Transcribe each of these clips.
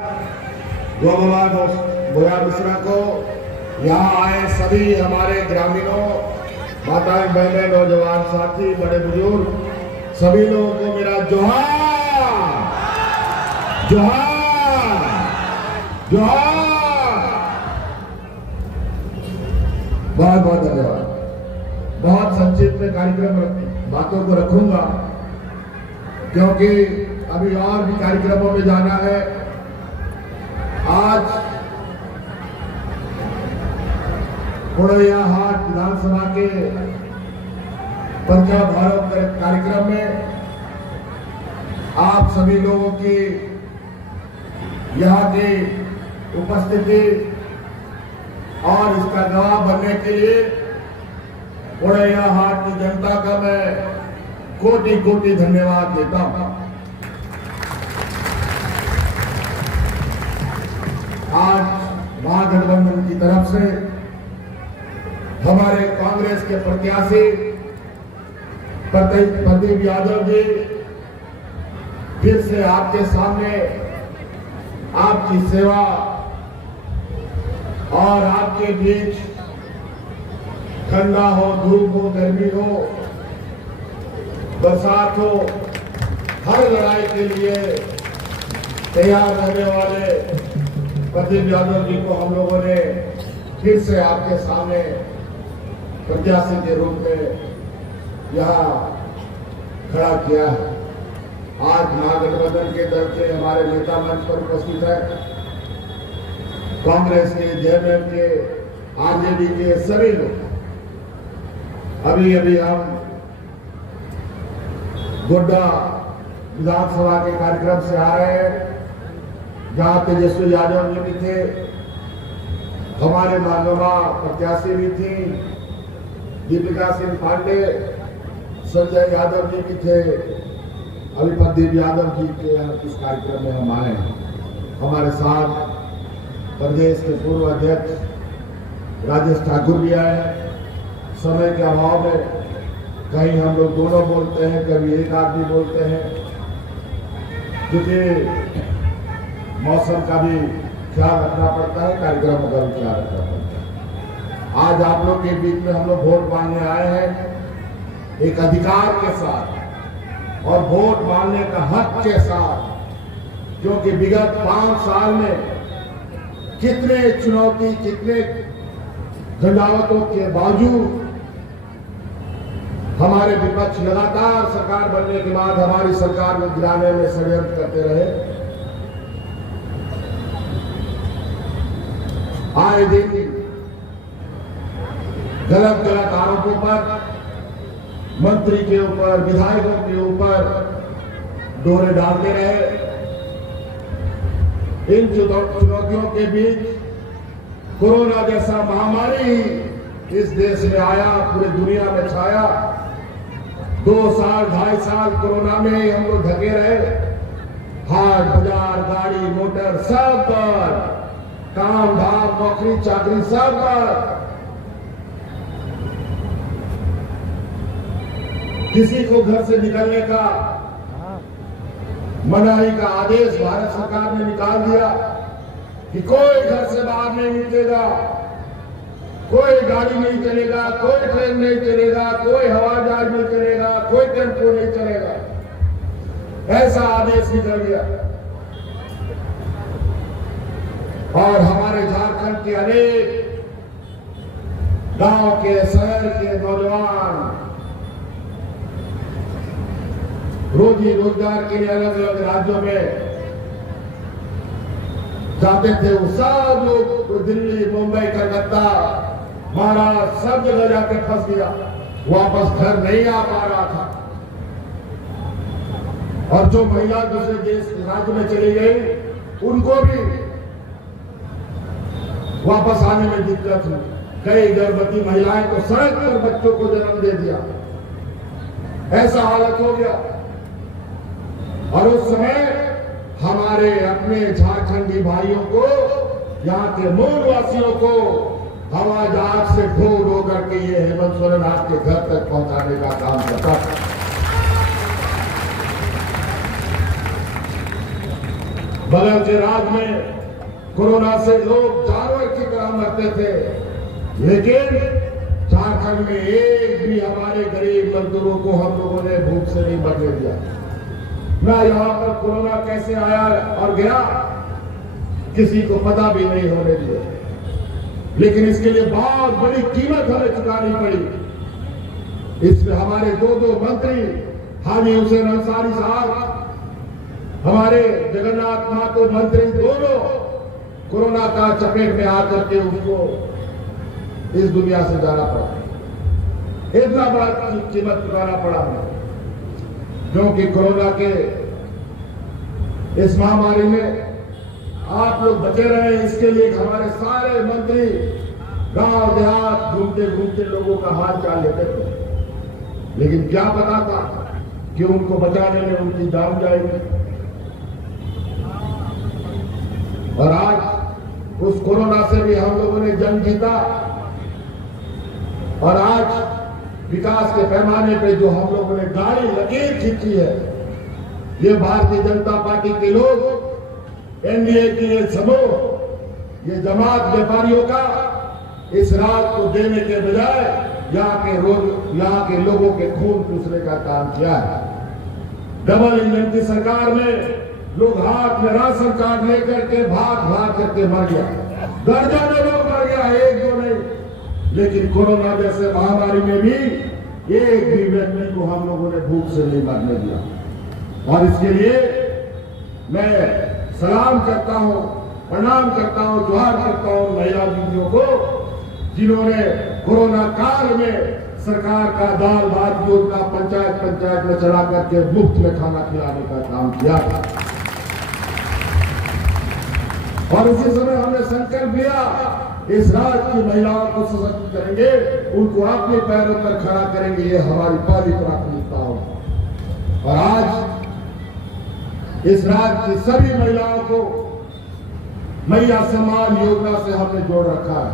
गोमाबाद बोया मिश्रा को, यहाँ आए सभी हमारे ग्रामीणों, माताएं बहनें, नौजवान साथी, बड़े बुजुर्ग, सभी लोगों को मेरा जोहार जोहार जोहार। बहुत बहुत धन्यवाद। बहुत संक्षिप्त में कार्यक्रम बातों को रखूंगा क्योंकि अभी और भी कार्यक्रमों में जाना है। आज पुड़ैया हाट विधानसभा के पंजा भारत कार्यक्रम में आप सभी लोगों की यहाँ की उपस्थिति और इसका गवाह बनने के लिए पुड़ैया हाट की जनता का मैं कोटि कोटि धन्यवाद देता हूं। आज महागठबंधन की तरफ से हमारे कांग्रेस के प्रत्याशी प्रदीप यादव जी फिर से आपके सामने आपकी सेवा और आपके बीच ठंडा हो, धूप हो, गर्मी हो, बरसात हो, हर लड़ाई के लिए तैयार रहने वाले प्रदीप यादव जी को हम लोगों ने फिर से आपके सामने प्रत्याशी के रूप में यहाँ खड़ा किया है। आज महागठबंधन के दल के हमारे नेता मंच पर उपस्थित है, कांग्रेस के, जेएमएम के, आरजेडी के सभी लोग। अभी अभी हम गोड्डा विधानसभा के कार्यक्रम से आ रहे हैं जहां तेजस्वी यादव जी भी थे, हमारे महानुभा प्रत्याशी भी थी, दीपिका सिंह पांडे, संजय यादव जी भी थे। अभी प्रदीप यादव जी के इस कार्यक्रम में हम आए हैं। हमारे साथ प्रदेश के पूर्व अध्यक्ष राजेश ठाकुर भी आए। समय के अभाव में कहीं हम लोग दोनों बोलते हैं, कभी एक आदमी बोलते हैं, क्योंकि मौसम का भी ख्याल रखना पड़ता है, कार्यक्रमों का भी ख्याल रखना पड़ता है। आज आप लोग के बीच में हम लोग वोट मांगने आए हैं एक अधिकार के साथ और वोट मांगने का हक के साथ, क्योंकि विगत 5 साल में कितने चुनौती, कितने झंझावतों के बावजूद हमारे विपक्ष लगातार सरकार बनने के बाद हमारी सरकार को गिराने में षड्यंत्र करते रहे। आए दिन गलत गलत आरोपों पर मंत्री के ऊपर, विधायकों के ऊपर डोरे डालते रहे। इन चुनौतियों के बीच कोरोना जैसा महामारी इस देश में आया, पूरी दुनिया में छाया। 2 साल 2.5 साल कोरोना में ही हम लोग ढके रहे। हाट बाजार, गाड़ी मोटर सब पर, काम धाम, नौकरी चाकरी सब पर। किसी को घर से निकलने का मनाही का आदेश भारत सरकार ने निकाल दिया कि कोई घर से बाहर नहीं निकलेगा, कोई गाड़ी नहीं चलेगा, कोई ट्रेन नहीं चलेगा, कोई हवाई जहाज नहीं चलेगा, कोई टेम्पो नहीं चलेगा। ऐसा आदेश निकल गया। और हमारे झारखंड के अनेक गांव के, शहर के नौजवान रोजी रोजगार के लिए अलग अलग राज्यों में जाते थे। वो सब लोग दिल्ली, मुंबई, कलकत्ता, महाराष्ट्र सब जगह जाके फंस गया, वापस घर नहीं आ पा रहा था। और जो महिला दूसरे देश राज्य में चली गई उनको भी वापस आने में दिक्कत हुई। कई गर्भवती महिलाएं तो सड़क पर बच्चों को जन्म दे दिया। ऐसा हालत हो गया। और उस समय हमारे अपने झारखंडी भाइयों को, यहाँ के मूल वासियों को हवाई जहाज से ढो करके ये हेमंत सोरेन आपके घर तक पहुंचाने का काम करता था। बगल के राज्य में कोरोना से लोग जानवर की तरह मरते थे, लेकिन झारखंड में एक भी हमारे गरीब मजदूरों को हम लोगों ने भूख से नहीं मरने दिया। ना यहाँ पर कोरोना कैसे आया और गया किसी को पता भी नहीं होने दिया, लेकिन इसके लिए बहुत बड़ी कीमत हमें चुकानी पड़ी। इसमें हमारे दो मंत्री हाजी हुसैन अंसारी साहब, हमारे जगन्नाथ महतो मंत्री, दोनों कोरोना का चपेट में आकर के उनको इस दुनिया से जाना पड़ा। इतना बड़ा कीमत चुकाना पड़ा हमें, क्योंकि कोरोना के इस महामारी में आप लोग बचे रहे। इसके लिए हमारे सारे मंत्री गांव देहात घूमते घूमते लोगों का हाल चाल लेते थे, लेकिन क्या पता था कि उनको बचाने में उनकी जान जाएगी। और आज उस कोरोना से भी हम लोगों ने जंग जीता, और आज विकास के पैमाने पे जो हम लोगों ने गाड़ी लकीर खींची है, ये भारतीय जनता पार्टी के लोग, एनडीए की ये समूह, ये जमात व्यापारियों का इस रात को देने के बजाय यहाँ के लोगों के खून चूसने का काम किया है। डबल इंजन की सरकार में लोग हाथ में राशन कार्ड लेकर के भाग करके मर गया, दर्जनों लोग मर गया, एक दो नहीं। लेकिन कोरोना जैसे महामारी में भी एक भी व्यक्ति को हम लोगों ने भूख से नहीं मरने दिया। और इसके लिए मैं सलाम करता हूं, प्रणाम करता हूं, जोहार करता हूं महिला दीदियों को, जिन्होंने कोरोना काल में सरकार का दाल भात योजना पंचायत में चला करके मुफ्त में खाना खिलाने का काम किया। और उसी समय हमने संकल्प लिया, इस राज्य की महिलाओं को सशक्त करेंगे, उनको अपने पैरों पर खड़ा करेंगे, ये हमारी पहली प्राथमिकता हो। और आज इस राज्य की सभी महिलाओं को मैया सम्मान योजना से हमने जोड़ रखा है।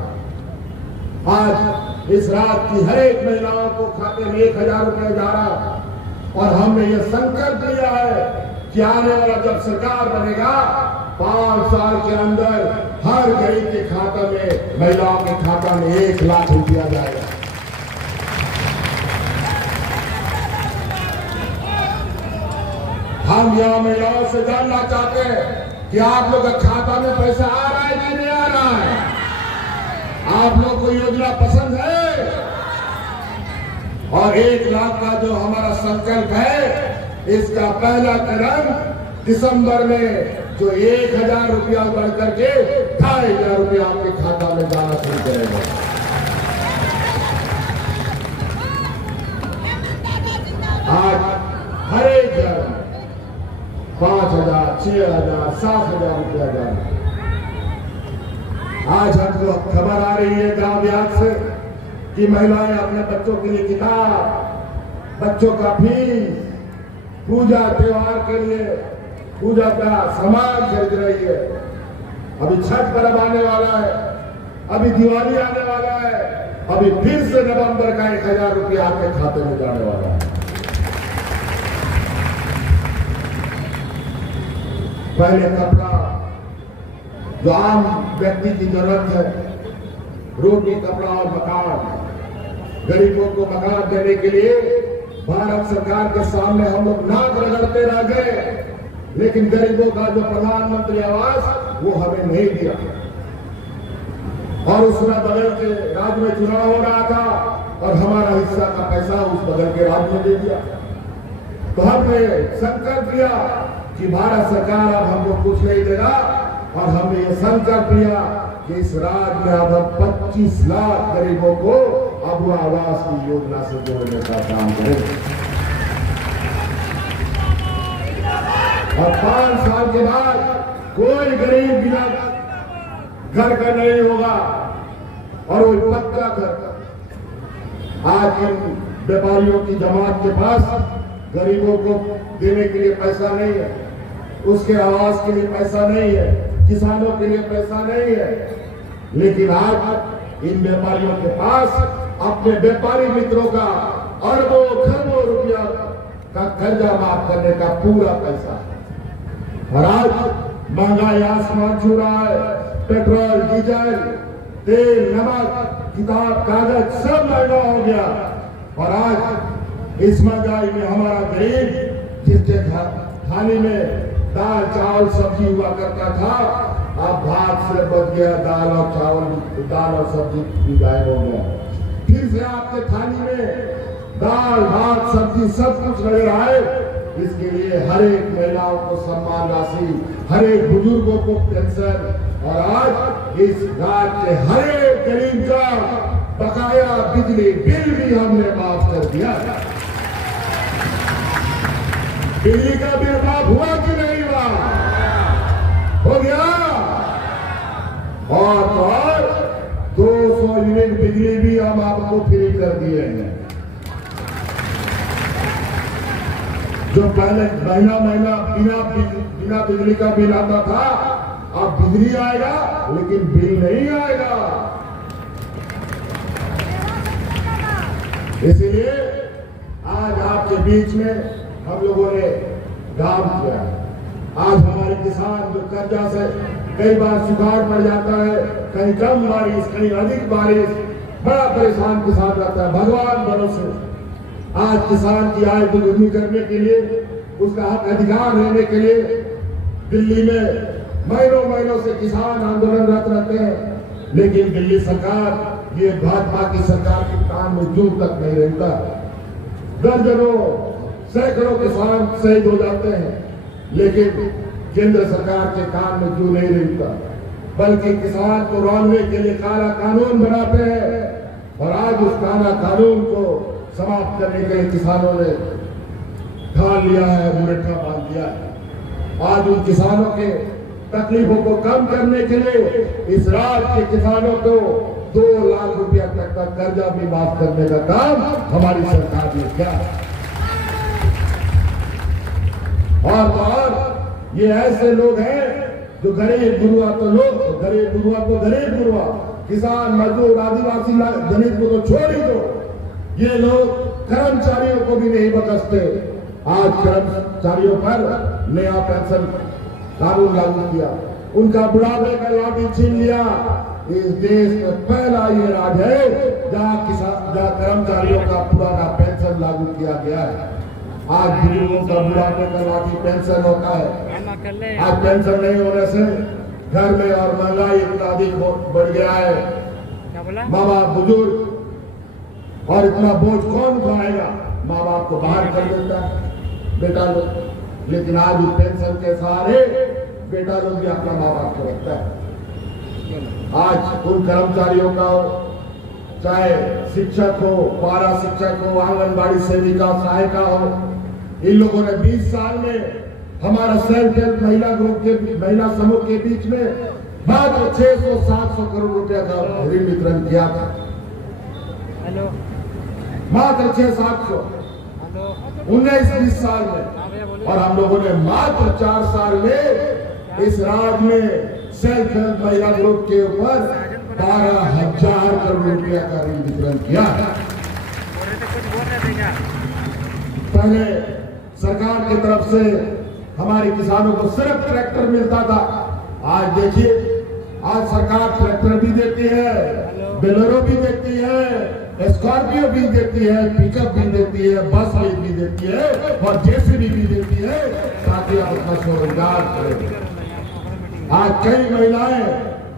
आज इस राज्य की हर एक महिलाओं को खाते में 1000 रुपए जा रहा है, और हमने ये संकल्प लिया है कि आने वाला जब सरकार बनेगा 5 साल के अंदर हर गरीब के खाता में, महिलाओं के खाता में 1 लाख रुपया जाएगा। हम यहाँ महिलाओं से जानना चाहते हैं कि आप लोग का खाता में पैसा आ रहा है कि नहीं आ रहा है? आप लोग को योजना पसंद है? और 1 लाख का जो हमारा संकल्प है, इसका पहला कदम दिसंबर में जो 1000 रुपया बढ़ करके 2500 रुपया आपके खाता में जाना शुरू करेगा। आज हर एक घर 5000, 6000, 7000 रुपया जाना। आज हमको खबर आ रही है गांव देहात से कि महिलाएं अपने बच्चों के लिए किताब, बच्चों का फीस, पूजा त्योहार के लिए पूजा का सामान खरीद रही है। अभी छठ पर्व आने वाला है, अभी दिवाली आने वाला है, अभी फिर से नवंबर का 1000 रुपया आपके खाते में जाने वाला है। पहले कपड़ा जो आम व्यक्ति की जरूरत है, रोटी, कपड़ा और मकान, गरीबों को मकान देने के लिए भारत सरकार के सामने हम लोग नाक रगड़ते रह गए, लेकिन गरीबों का जो प्रधानमंत्री आवास वो हमें नहीं दिया। और उस समय बगल के राज्य में चुनाव हो रहा था और हमारा हिस्सा का पैसा उस बगल के राज्य में दे दिया। तो हमने संकल्प लिया कि भारत सरकार अब हमको कुछ नहीं देगा, और हमने ये संकल्प लिया कि इस राज्य में अब हम 25 लाख गरीबों को अब आवास की योजना से जोड़ने का काम करेंगे। और 5 साल के बाद कोई गरीब बिना घर का नहीं होगा, और वो पक्का घर। आज इन व्यापारियों की जमात के पास गरीबों को देने के लिए पैसा नहीं है, उसके आवास के लिए पैसा नहीं है, किसानों के लिए पैसा नहीं है, लेकिन आज इन व्यापारियों के पास अपने व्यापारी मित्रों का अरबों खरबों रुपया का कर्जा माफ करने का पूरा पैसा है। और आज महंगाई आसमान छू रहा है, पेट्रोल डीजल तेल नमक किताब कागज सब महंगा हो गया। और आज इस महंगाई में हमारा गरीब जिसके थाली में दाल चावल सब्जी हुआ करता था, अब भात से बच गया, दाल और चावल दाल और सब्जी भी गायब हो गया। फिर से आपके थाली में दाल भात सब्जी सब कुछ नजर आए। इसके लिए हर एक महिलाओं को सम्मान राशि, हर एक बुजुर्गों को पेंशन, और आज इस राज्य के हर एक गरीब का बकाया बिजली बिल भी हमने माफ कर दिया। बिजली का बिल माफ हुआ कि नहीं हुआ? हो गया। और 200 यूनिट बिजली भी हम आपको फ्री कर दिए हैं। जो पहले महीना महीना बिना बिजली का बिल आता था, अब बिजली आएगा लेकिन बिल नहीं आएगा। इसलिए आज आपके बीच में हम लोगों ने काम किया। आज हमारे किसान जो कर्जा से कई बार सुखाड़ पड़ जाता है, कहीं कम बारिश कहीं अधिक बारिश, बड़ा परेशान किसान रहता है। भगवान भरोसे आज किसान की आय दोगुनी करने के लिए, उसका हक अधिकार लेने के लिए दिल्ली में महीनों महीनों से किसान आंदोलनरत रहते हैं, लेकिन दिल्ली सरकार, ये भाजपा की सरकार के कान में जूं तक नहीं रहता। दर्जनों सैकड़ों किसान शहीद हो जाते हैं, लेकिन केंद्र सरकार के कान में जूं नहीं रहता, बल्कि किसान को रोकने के लिए काला कानून बनाते हैं। और आज उस काला कानून को समाप्त करने के लिए किसानों ने ठान लिया है, मुरट्ठा बांध दिया है। आज उन किसानों के तकलीफों को कम करने के लिए इस राज्य के किसानों को 2 लाख रुपया तक का कर्जा भी माफ करने का काम हमारी सरकार ने किया। और ये ऐसे लोग हैं जो गरीब गुरुआ तो लोग, गरीब गुरुआ तो गरीब गुरुआ, किसान मजदूर आदिवासी दलित को तो छोड़ ही दो, ये लोग कर्मचारियों को भी नहीं बख्शते। आज कर्मचारियों पर नया पेंशन कानून लागू किया, उनका बुढ़ापे का लाभ भी छीन लिया। इस देश में पहला ये राज्य है जहाँ कर्मचारियों का पुराना पेंशन लागू किया गया है। आज बुजुर्गों का बुढ़ापे का लाभ पेंशन होता है। आज पेंशन नहीं होने से घर में और महंगाई इतना अधिक बढ़ गया है। माँ बाप बुजुर्ग, और इतना बोझ कौन उठाएगा? माँ बाप को बाहर कर देता है बेटा लोग, लेकिन आज उस पेंशन के सहारे बेटा लोग भी अपना माँ बाप को रखता है। आज उन कर्मचारियों का, चाहे शिक्षक हो, पारा शिक्षक हो, आंगनबाड़ी सेविका, सहायिका हो, इन लोगों ने 20 साल में हमारा सेल्फ हेल्प महिला ग्रुप के महिला समूह के बीच में मात्र 600-700 करोड़ रुपया का ऋण वितरण किया था। मात्र 600-700 19-20 साल में, और हम लोगों ने मात्र 4 साल में इस राज्य में सेल्फ हेल्प महिला ग्रुप के ऊपर 12,000 करोड़ रुपया का ऋण वितरण किया। पहले सरकार की तरफ से हमारे किसानों को सिर्फ ट्रैक्टर मिलता था। आज देखिए, आज सरकार ट्रैक्टर भी देती है, बोलेरो भी देती है, स्कॉर्पियो भी देती है, पिकअप भी देती है, बस भी देती है, और जेसीबी भी देती है, ताकि आप अपना स्वरोजगार करें। आज कई महिलाएं,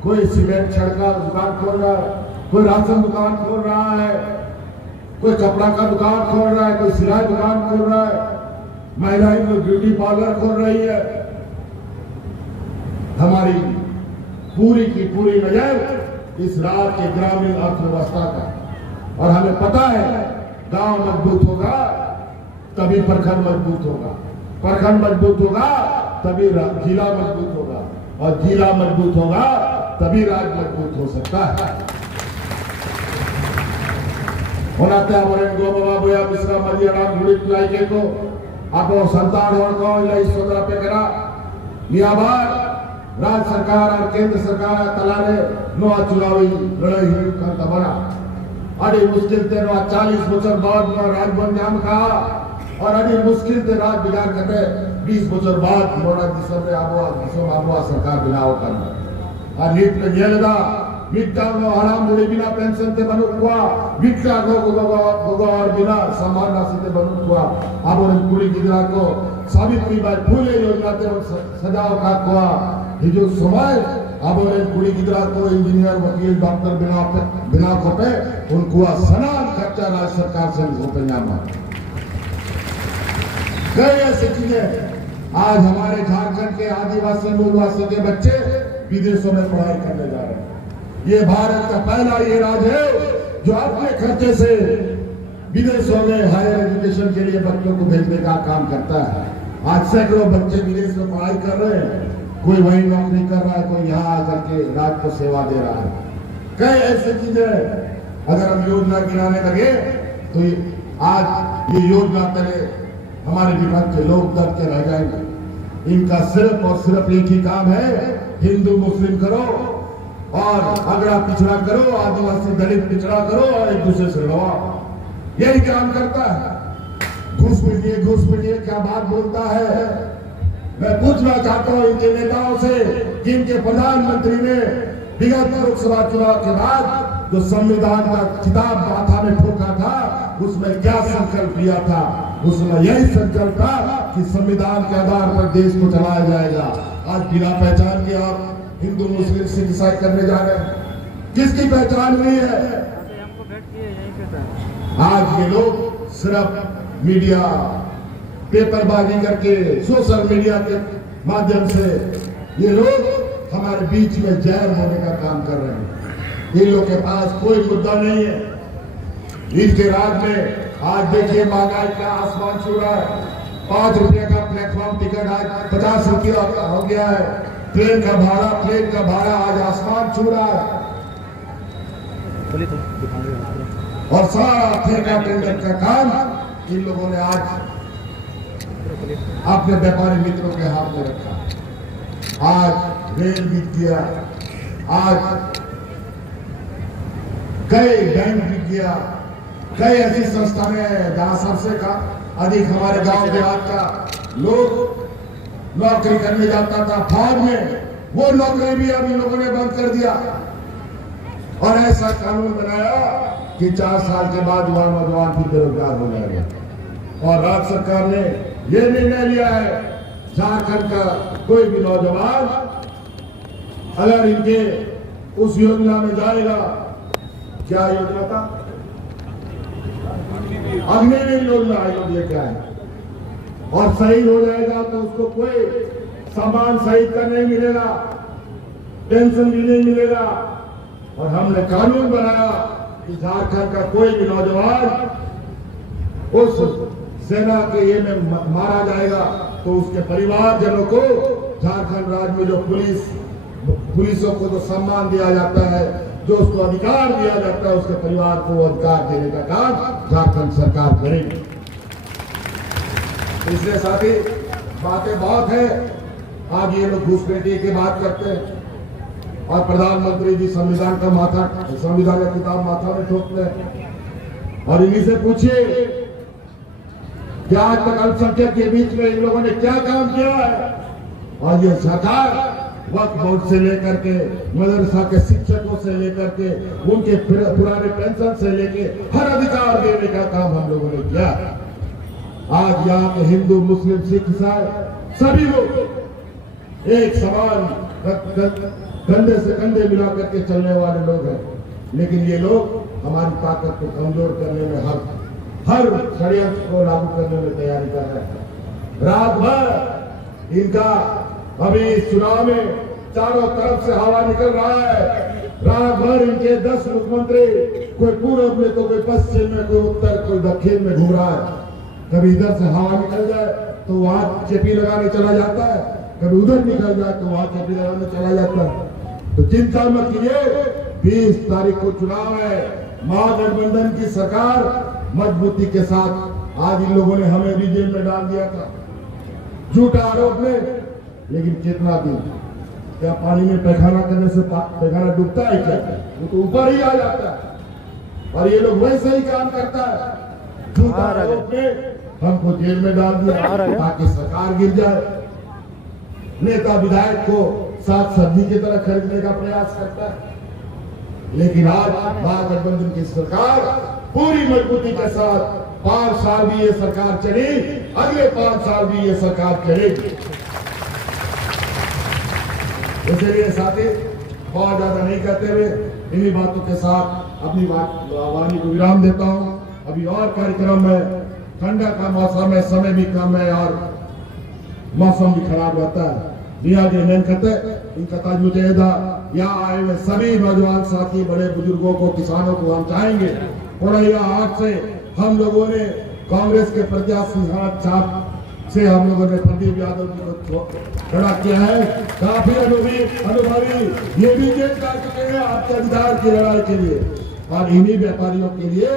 कोई सीमेंट छड़का दुकान खोल रहा है, कोई राशन दुकान खोल रहा है, कोई कपड़ा का दुकान खोल रहा है, कोई सिलाई दुकान खोल रहा है, महिलाएं कोई ब्यूटी पार्लर खोल रही है। हमारी पूरी की पूरी नजर इस राज्य के ग्रामीण अर्थव्यवस्था का, और हमें पता है गांव मजबूत होगा तभी प्रखंड मजबूत होगा, प्रखंड मजबूत होगा तभी जिला मजबूत होगा, और जिला मजबूत होगा तभी राज्य मजबूत हो सकता है। होनाते आवरण गो बाबा बोया मिश्रा मरियाराम गुड़ित लाइके को आपो संतान और को इलाई सोदरा पे करा नियाबार राज्य सरकार और केंद्र सरकार तलारे नो चुनावी लड़ाई करता बना। अरे मुश्किल थे 40 बचर बाद में राज बन जाम का, और अभी मुश्किल थे राज बिगाड़ करते 20 বছর বাদ মোরা ডিসেম্বরে আবহাওয়া সরকার বিনাও করনা আর नीट में गेलदा मिट्टा नो हराम मुड़ी बिना पेंशन ते बनु हुआ मिट्टा गोगो और बिना सम्मान राशि ते बनु हुआ अब उन कुड़ी गिदरा को सावित्री बाई फूले योजना ते सजाओ का हुआ ये जो समय अब उन कुड़ी गिदरा को इंजीनियर वकील डॉक्टर बिना को पे उनको सनान खर्चा राज्य सरकार से होते नामा कई ऐसी चीजें आज हमारे झारखंड के आदिवासी मूलवासी के बच्चे विदेशों में पढ़ाई करने जा रहे हैं। ये भारत का पहला ये राज्य है जो अपने खर्चे से विदेशों में हायर एजुकेशन के लिए बच्चों को भेजने का काम करता है। आज सैकड़ों बच्चे विदेश में पढ़ाई कर रहे हैं, कोई वहीं नौकरी कर रहा है, कोई यहाँ आकर के राज्य को सेवा दे रहा है। कई ऐसी चीजें अगर हम योजना गिनाने लगे तो आज ये योजना तले हमारे विपक्ष के लोग दब के रह जाएंगे। इनका सिर्फ और सिर्फ एक ही काम है, हिंदू मुस्लिम करो और अगड़ा पिछड़ा करो, आदिवासी दलित पिछड़ा करो और एक दूसरे से लड़ाओ। यही काम करता है। घूस पिटिए क्या बात बोलता है। मैं पूछना चाहता हूं इनके नेताओं से कि इनके प्रधानमंत्री ने विगत लोकसभा चुनाव के बाद जो संविधान का किताब माथा में ठोका था उसमें क्या संकल्प लिया था। उसमें यही संकल्प था कि संविधान के आधार पर देश को चलाया जाएगा। आज बिना पहचान के आप हिंदू मुस्लिम सिख ईसाई करने जा रहे हैं। किसकी पहचान नहीं है। आज ये लोग सिर्फ मीडिया पेपरबाजी करके सोशल मीडिया के माध्यम से ये लोग हमारे बीच में जहर होने का काम कर रहे हैं। इन लोग के पास कोई मुद्दा नहीं है। इनके राज में आज देखिए महंगाई का आसमान छू रहा है। 5 रुपए का प्लेटफॉर्म टिकट आज 50 रुपया हो गया है। ट्रेन का भाड़ा आज आसमान छू रहा है। और सारा ठेका टेंडर का काम इन लोगों ने आज अपने व्यापारी मित्रों के हाथ में रखा। आज रेल बिक गया, आज कई बैंक बिक गया, कई ऐसी संस्थाएं हैं जहां सबसे का अधिक हमारे गांव देहात का लोग नौकरी करने जाता था फौज में, वो नौकरी भी अब इन लोगों ने बंद कर दिया। और ऐसा कानून बनाया कि 4 साल के बाद वह नौजवान भी बेरोजगार हो जाएगा। और राज्य सरकार ने यह निर्णय लिया है झारखंड का कोई भी नौजवान अगर इनके उस योजना में जाएगा, क्या योजना था, अग्निवीर योजना आयोग लेके आए, और शहीद हो जाएगा तो उसको कोई सम्मान शहीद का नहीं मिलेगा, पेंशन भी नहीं मिलेगा। और हमने कानून बनाया कि झारखंड का कोई भी नौजवान उस सेना के ये में मारा जाएगा तो उसके परिवारजनों को झारखंड राज्य में जो पुलिसों को जो सम्मान दिया जाता है, जो उसको अधिकार दिया जाता है, उसके परिवार को अधिकार देने का काम झारखंड सरकार करेगी। इसलिए साथी बातें बहुत है। आज ये लोग घूसपेटी की बात करते हैं और प्रधानमंत्री जी संविधान का किताब माथा में ठोकते हैं। और इन्हीं से पूछिए कि आज तक अल्पसंख्यक के बीच में इन लोगों ने क्या काम किया है। और ये सरकार वक्फ बोर्ड से लेकर के मदरसा के शिक्षकों से लेकर के उनके पुराने पेंशन से लेके हर अधिकार देने का काम हम लोगों ने किया। आज यहाँ के हिंदू मुस्लिम सिख ईसाई सभी लोग एक समान कंधे से कंधे मिला करके चलने वाले लोग हैं। लेकिन ये लोग हमारी ताकत को कमजोर करने में हर षड्यंत्र को लागू करने में तैयारी कर रहे हैं। रात भर इनका अभी चुनाव में चारों तरफ से हवा निकल रहा है। रात भर इनके 10 मुख्यमंत्री कोई पूर्व में तो कोई पश्चिम में, कोई उत्तर, कोई दक्षिण में घूम रहा है। कभी इधर से हवा निकल जाए तो वहां चेपी लगाने चला जाता है, कभी उधर निकल जाए तो वहां चेपी लगाने चला जाता है। तो चिंता मत कीजिए, 20 तारीख को चुनाव है। महागठबंधन की सरकार मजबूती के साथ, आज इन लोगों ने हमें भी जेल में डाल दिया था झूठा आरोप में, लेकिन कितना दिन, क्या पानी में पैखाना करने से पैखाना डूबता है क्या? वो तो ऊपर ही आ जाता है। और ये लोग वैसे ही काम करता है, झूठा आरोप में हमको जेल में डाल दिया ताकि सरकार गिर जाए। नेता विधायक को साग सब्जी की तरह खरीदने का प्रयास करता है। लेकिन आज महागठबंधन की सरकार पूरी मजबूती के साथ 5 साल भी ये सरकार चली, अगले 5 साल भी ये सरकार चलेगी। इसलिए साथी बहुत ज्यादा नहीं कहते हुए इन्हीं बातों के साथ अपनी वाणी को विराम देता हूं। अभी और कार्यक्रम में ठंडा का मौसम है, समय भी कम है और मौसम भी खराब रहता है। के नेनकते इनका ताजमुजेदा यहाँ आए हुए सभी नौजवान साथी, बड़े बुजुर्गों को, किसानों को हम चाहेंगे पुरैया हाथ से हम लोगों ने कांग्रेस के प्रत्याशी हाथ छाप से हम लोगों ने प्रदीप यादव जी को खड़ा किया है। काफी अनुभवी ये भी जेल जा चुके हैं आपके अधिकार की लड़ाई के लिए, और इन्हीं व्यापारियों के लिए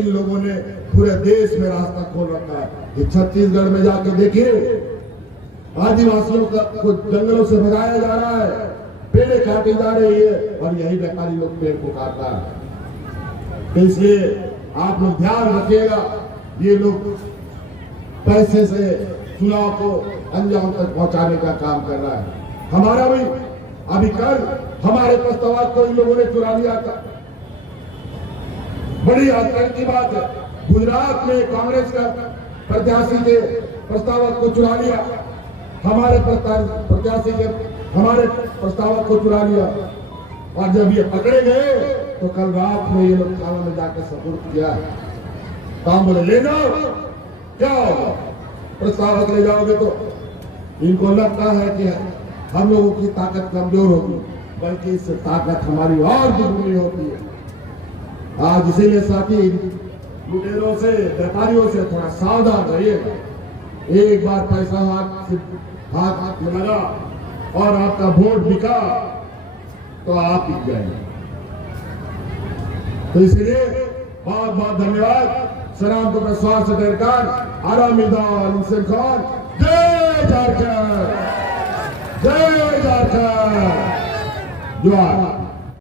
इन लोगों ने पूरे देश में रास्ता खोल रखा है। ये छत्तीसगढ़ में जाके देखिए, आदिवासियों को जंगलों से भगाया जा रहा है, पेड़ काटे जा रही है और यही व्यापारी लोग पेड़ को काट रहा है। तो इसलिए आप लोग ध्यान रखिएगा, ये लोग पैसे से चुनाव को अंजाम तक पहुंचाने का काम कर रहा है। हमारा भी अभी कल हमारे प्रस्ताव को इन लोगों ने चुरा लिया था। बड़ी आश्चर्य की बात है, गुजरात में कांग्रेस का प्रत्याशी के प्रस्ताव को चुरा लिया, हमारे प्रत्याशी के हमारे प्रस्ताव को चुरा लिया, और जब ये पकड़े गए तो कल रात में ये लोग थाना में जाकर सपुर्द किया। काम बोले ले जाओ, क्या होगा प्रस्ताव ले जाओगे तो इनको लगता है कि हम लोगों की ताकत कमजोर होगी, बल्कि इससे ताकत हमारी और दुगनी होती है। आज इसीलिए साथी लुटेरों से, व्यापारियों से थोड़ा सावधान रहिएगा। एक बार पैसा हाथ में लगा और आपका वोट बिका तो आप बिक जाएंगे। तो इसलिए बहुत बहुत धन्यवाद। सलाम को प्रसार से डरकर आरामिदा खान, जय झारखंड, जय झारखंड, जोहार।